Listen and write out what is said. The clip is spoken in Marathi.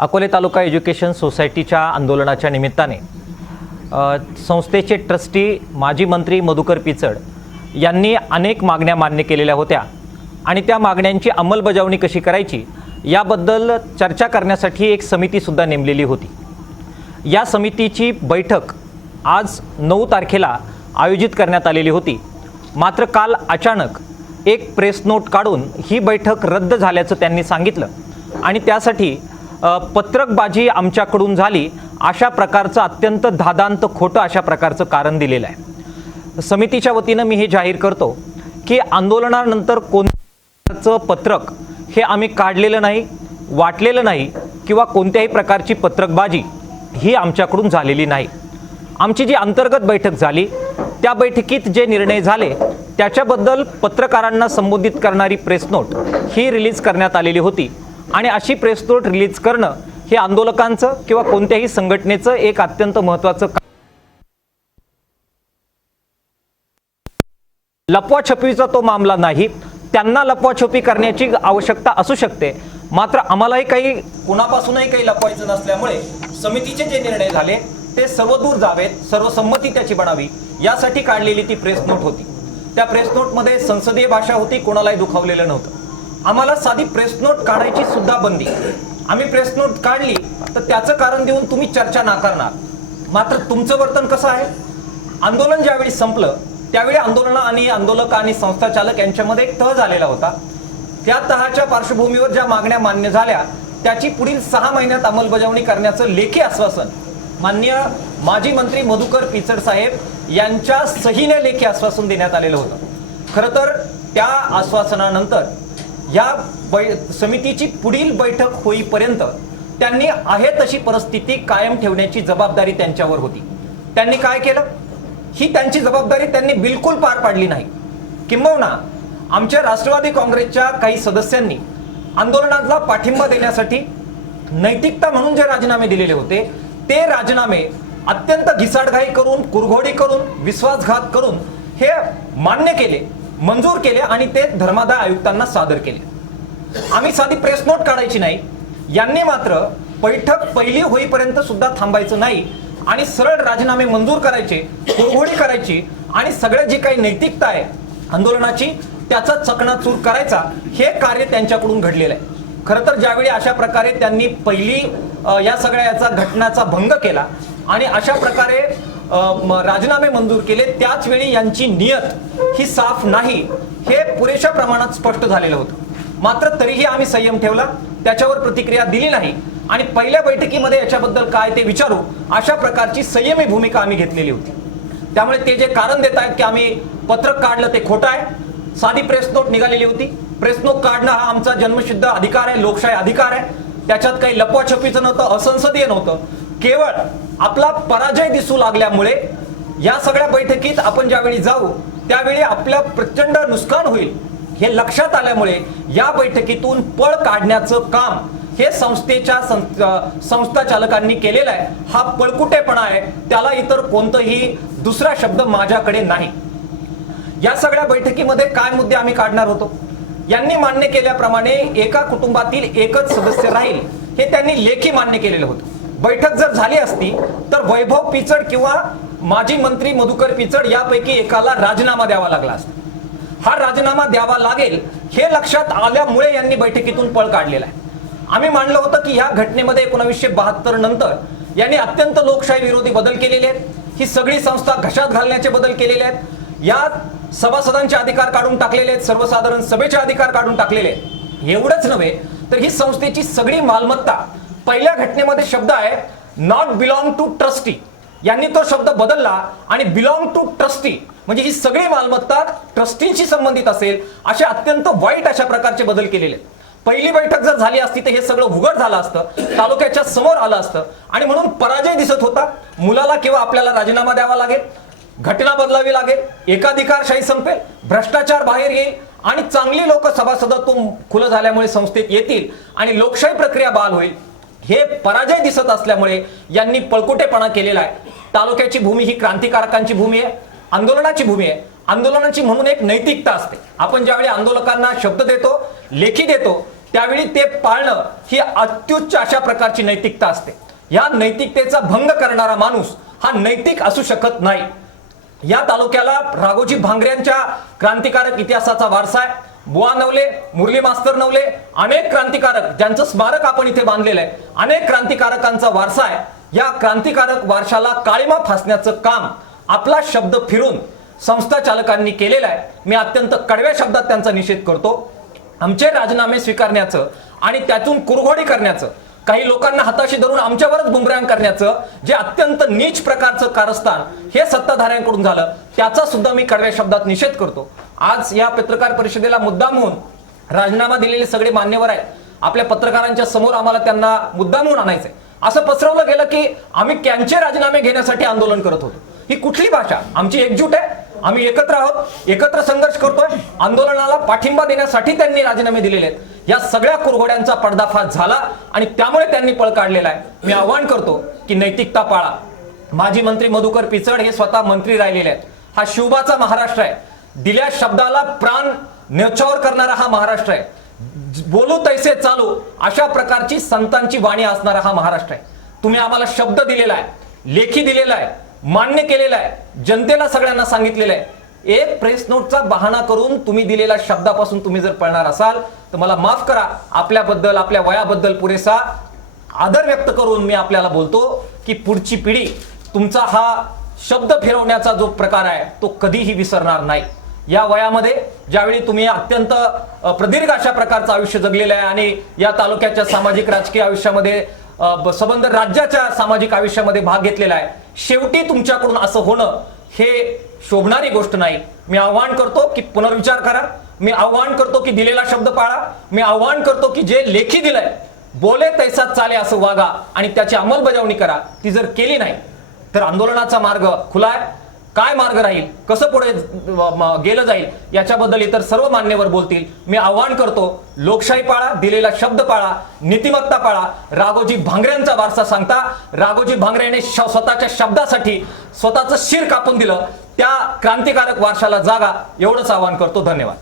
अकोले तालुका एज्युकेशन सोसायटीच्या आंदोलनाच्या निमित्ताने संस्थेचे ट्रस्टी माजी मंत्री मधुकर पिचड यांनी अनेक मागण्या मान्य केलेल्या होत्या आणि त्या मागण्यांची अंमलबजावणी कशी करायची याबद्दल चर्चा करण्यासाठी एक समितीसुद्धा नेमलेली होती। या समितीची बैठक आज 9 तारखेला आयोजित करण्यात आलेली होती। मात्र काल अचानक एक प्रेस नोट काढून ही बैठक रद्द झाल्याचं त्यांनी सांगितलं आणि त्यासाठी पत्रकबाजी आमच्याकडून झाली अशा प्रकारचं अत्यंत धादांत खोटं अशा प्रकारचं कारण दिलेलं आहे। समितीच्या वतीनं मी हे जाहीर करतो की आंदोलनानंतर कोणत्याचं पत्रक हे आम्ही काढलेलं नाही, वाटलेलं नाही किंवा कोणत्याही प्रकारची पत्रकबाजी ही आमच्याकडून झालेली नाही। आमची जी अंतर्गत बैठक झाली त्या बैठकीत जे निर्णय झाले त्याच्याबद्दल पत्रकारांना संबोधित करणारी प्रेस नोट ही रिलीज करण्यात आलेली होती आणि अशी प्रेस नोट रिलीज करणं हे आंदोलकांचं किंवा कोणत्याही संघटनेचं एक अत्यंत महत्त्वाचं लपवाछपवीचा तो मामला नाही। त्यांना लपवाछपवी करण्याची आवश्यकता असू शकते, मात्र आम्हालाही काही कुणापासूनही काही लपवायचं नसल्यामुळे समितीचे जे निर्णय झाले ते सर्वदूर जावेत, सर्वसंमती त्याची बनावी यासाठी काढलेली ती प्रेस नोट होती। त्या प्रेस नोटमध्ये संसदीय भाषा होती, कोणालाही दुखावलेलं नव्हतं। आम्हाला साधी प्रेस नोट काढायची सुद्धा बंदी। आम्ही प्रेस नोट काढली तर त्याचं कारण देऊन तुम्ही चर्चा नाकारणार। मात्र तुमचं वर्तन कसं आहे? आंदोलन ज्यावेळी संपलं त्यावेळी आंदोलक आणि संस्था चालक यांच्यामध्ये एक तह झालेला होता। त्या तहाच्या पार्श्वभूमीवर ज्या मागण्या मान्य झाल्या त्याची पुढील 6 महिन्यात अंमलबजावणी करण्याचं लेखी आश्वासन माननीय माजी मंत्री मधुकर पिचड साहेब यांच्या सहीने लेखी आश्वासन देण्यात आलेलं होतं। खरं तर त्या आश्वासनानंतर या समितीची पुढील बैठक होईपर्यंत त्यांनी आहे तशी परिस्थिती कायम ठेवण्याची जबाबदारी त्यांच्यावर होती। त्यांनी काय केलं? ही त्यांची जबाबदारी त्यांनी बिलकुल पार पाडली नाही। किंबहुना आमच्या राष्ट्रवादी काँग्रेसच्या काही सदस्यांनी आंदोलनाला पाठिंबा देण्यासाठी नैतिकता म्हणून जे राजीनामे दिलेले होते ते राजीनामे अत्यंत घिसाडघाई करून, कुरघोडी करून, विश्वासघात करून हे मान्य केले, मंजूर केले आणि ते धर्मादाय आयुक्तांना सादर केले। आम्ही साधी प्रेस नोट काढायची नाही, यांनी मात्र बैठक पहिली होईपर्यंत सुद्धा थांबायचं नाही आणि सरळ राजीनामे मंजूर करायचे, कुरघोडी करायची आणि सगळं जी काही नैतिकता आहे आंदोलनाची त्याचा चकणाचूर करायचा हे कार्य त्यांच्याकडून घडलेलं आहे। खरं तर ज्यावेळी अशा प्रकारे त्यांनी पहिली या सगळ्या घटनाचा भंग केला आणि अशा प्रकारे राजीनामे मंजूर केले त्याच वेळी यांची नियत ही साफ नाही हे पुरेशा प्रमाणात स्पष्ट झालेलं होतं। मात्र तरीही आम्ही संयम ठेवला, त्याच्यावर प्रतिक्रिया दिली नाही आणि पहिल्या बैठकीमध्ये याच्याबद्दल काय ते विचारू अशा प्रकारची संयमी भूमिका आम्ही घेतलेली होती। त्यामुळे ते जे कारण देत आहेत की आम्ही पत्रक काढलं ते खोटं आहे। साधी प्रेस नोट निघालेली होती। प्रेस नोट काढणं हा आमचा जन्मसिद्ध अधिकार आहे, लोकशाही अधिकार आहे। त्याच्यात काही लपवाछपवीचं नव्हतं, असंसदीय नव्हतं। केवळ आपला पराजय दिसू लागल्यामुळे या सगळ्या बैठकीत आपण ज्यावेळी जाऊ त्यावेळी आपलं प्रचंड नुकसान होईल हे लक्षात आल्यामुळे या बैठकीतून पळ काढण्याचं काम हे संस्था चालकांनी केलेलं आहे। हा पळकुटेपणा आहे, त्याला इतर कोणताही दुसरा शब्द माझ्याकडे नाही। या सगळ्या बैठकीमध्ये काय मुद्दे आम्ही काढणार होतो? यांनी मान्य केल्याप्रमाणे एका कुटुंबातील एकच सदस्य राहील हे त्यांनी लेखी मान्य केलेलं होतं। बैठक जर झाली असती तर वैभव पिचड किंवा माजी मंत्री मधुकर पिचड यापैकी एकाला राजीनामा द्यावा लागला असता। हा राजीनामा द्यावा लागेल हे लक्षात आल्यामुळे यांनी बैठकीतून पळ काढलेला आहे। आम्ही मानलं होतं की या घटनेमध्ये 1972 नंतर यांनी अत्यंत लोकशाही विरोधी बदल केलेले आहेत। ही सगळी संस्था घशात घालण्याचे बदल केलेले आहेत। या सभासदांचे अधिकार काढून टाकलेले आहेत, सर्वसाधारण सभेचे अधिकार काढून टाकलेले आहेत। एवढंच नव्हे तर ही संस्थेची सगळी मालमत्ता पहिल्या घटनेमध्ये शब्द आहे नॉट बिलॉंग टू ट्रस्टी, यांनी तो शब्द बदलला आणि बिलॉंग टू ट्रस्टी म्हणजे ही सगळी मालमत्ता ट्रस्टींशी संबंधित असेल असे अत्यंत वाईट अशा प्रकारचे बदल केलेले आहेत। पहिली बैठक जर झाली असती तर हे सगळं उघड झालं असतं, तालुक्याच्या समोर आलं असतं आणि म्हणून पराजय दिसत होता। मुलाला किंवा आपल्याला राजीनामा द्यावा लागेल, घटना बदलावी लागेल, एकाधिकारशाही संपेल, भ्रष्टाचार बाहेर येईल आणि चांगली लोक सभासदत्व खुलं झाल्यामुळे संस्थेत येतील आणि लोकशाही प्रक्रिया बहाल होईल। हे पराजय दिसत असल्यामुळे यांनी पळकुटेपणा केलेला आहे। तालुक्याची भूमी ही क्रांतिकारकांची भूमी आहे, आंदोलनाची भूमी आहे। आंदोलनाची म्हणून एक नैतिकता असते। आपण ज्यावेळी आंदोलकांना शब्द देतो, लेखी देतो त्यावेळी ते पाळणं ही अत्युच्च अशा प्रकारची नैतिकता असते. या नैतिकतेचा भंग करणारा माणूस हा नैतिक असू शकत नाही. या तालुक्याला राघोजी भांगऱ्यांच्या क्रांतिकारक इतिहासाचा वारसा आहे. बुवा नवले, मुरली मास्तर नवले, अनेक क्रांतिकारक ज्यांचं स्मारक आपण इथे बांधलेलं आहे, अनेक क्रांतिकारकांचा वारसा आहे. या क्रांतिकारक वारशाला काळिमा फासण्याचं काम आपला शब्द फिरून संस्था चालकांनी केलेला आहे. मी अत्यंत कडव्या शब्दात त्यांचा निषेध करतो. आमचे राजीनामे स्वीकारण्याचं आणि त्यातून कुरघोडी करण्याचं, काही लोकांना हाताशी धरून आमच्यावरच बुमरॅंग करण्याचं जे अत्यंत नीच प्रकारचं कारस्थान हे सत्ताधाऱ्यांकडून झालं, त्याचा सुद्धा मी कडव्या शब्दात निषेध करतो. आज या पत्रकार परिषदेला मुद्दाम होऊन राजीनामा दिलेले सगळे मान्यवर आहेत. आपल्या पत्रकारांच्या समोर आम्हाला त्यांना मुद्दाम होऊन आणायचंय असं पसरवलं गेलं की आम्ही त्यांचे राजीनामे घेण्यासाठी आंदोलन करत होतो. ही कुठली भाषा? आमची एकजूट आहे, आम्ही एकत्र आहोत, एकत्र संघर्ष करतोय. आंदोलनाला पाठिंबा देण्यासाठी त्यांनी राजीनामे दिलेले आहेत. या सगळ्या कुरघोड्यांचा पर्दाफाश झाला आणि त्यामुळे त्यांनी पळ काढलेला आहे. मी आवाहन करतो की नैतिकता पाळा. माजी मंत्री मधुकर पिचड हे स्वतः मंत्री राहिलेले आहेत. हा शिवबाचा महाराष्ट्र आहे. दिल्या शब्दाला प्राण न्यौछावर करणारा हा महाराष्ट्र आहे. बोलू तैसे चालू अशा प्रकारची संतांची वाणी असणारा हा महाराष्ट्र आहे. तुम्ही आम्हाला शब्द दिलेला आहे, लेखी दिलेला आहे, मान्य केलेला आहे, जनतेला सगळ्यांना सांगितलेलं आहे. एक प्रेस नोटचा बहाणा करून तुम्ही दिलेल्या शब्दापासून तुम्ही जर पळणार असाल तर मला माफ करा. आपल्याबद्दल, आपल्या वयाबद्दल पुरेसा आदर व्यक्त करून मी आपल्याला बोलतो की पुढची पिढी तुमचा हा शब्द फिरवण्याचा जो प्रकार आहे तो कधीही विसरणार नाही. या वयामध्ये ज्यावेळी तुम्ही अत्यंत प्रदीर्घ अशा प्रकारचं आयुष्य जगलेलं आहे आणि या तालुक्याच्या सामाजिक राजकीय आयुष्यामध्ये संबंध राज्याच्या सामाजिक आयुष्यामध्ये भाग घेतलेला आहे, शेवटी तुमच्याकडून असं होणं हे शोभणारी गोष्ट नाही. मी आव्हान करतो की पुनर्विचार करा. मी आव्हान करतो की दिलेला शब्द पाळा. मी आव्हान करतो की जे लेखी दिलंय बोले तैसा चाले असं वागा आणि त्याची अंमलबजावणी करा. ती जर केली नाही तर आंदोलनाचा मार्ग खुला आहे. काय मार्ग राहील, कसं पुढे गेलं जाईल याच्याबद्दल इतर सर्व मान्यवर बोलतील. मी आव्हान करतो, लोकशाही पाळा, दिलेला शब्द पाळा, नीतिमत्ता पाळा. राघोजी भांगऱ्यांचा वारसा सांगता राघोजी भांगऱ्याने स्वतःच्या शब्दासाठी स्वतःचं शिर कापून दिलं. त्या क्रांतिकारक वारशाला जागा, एवढंच आवाहन करतो. धन्यवाद.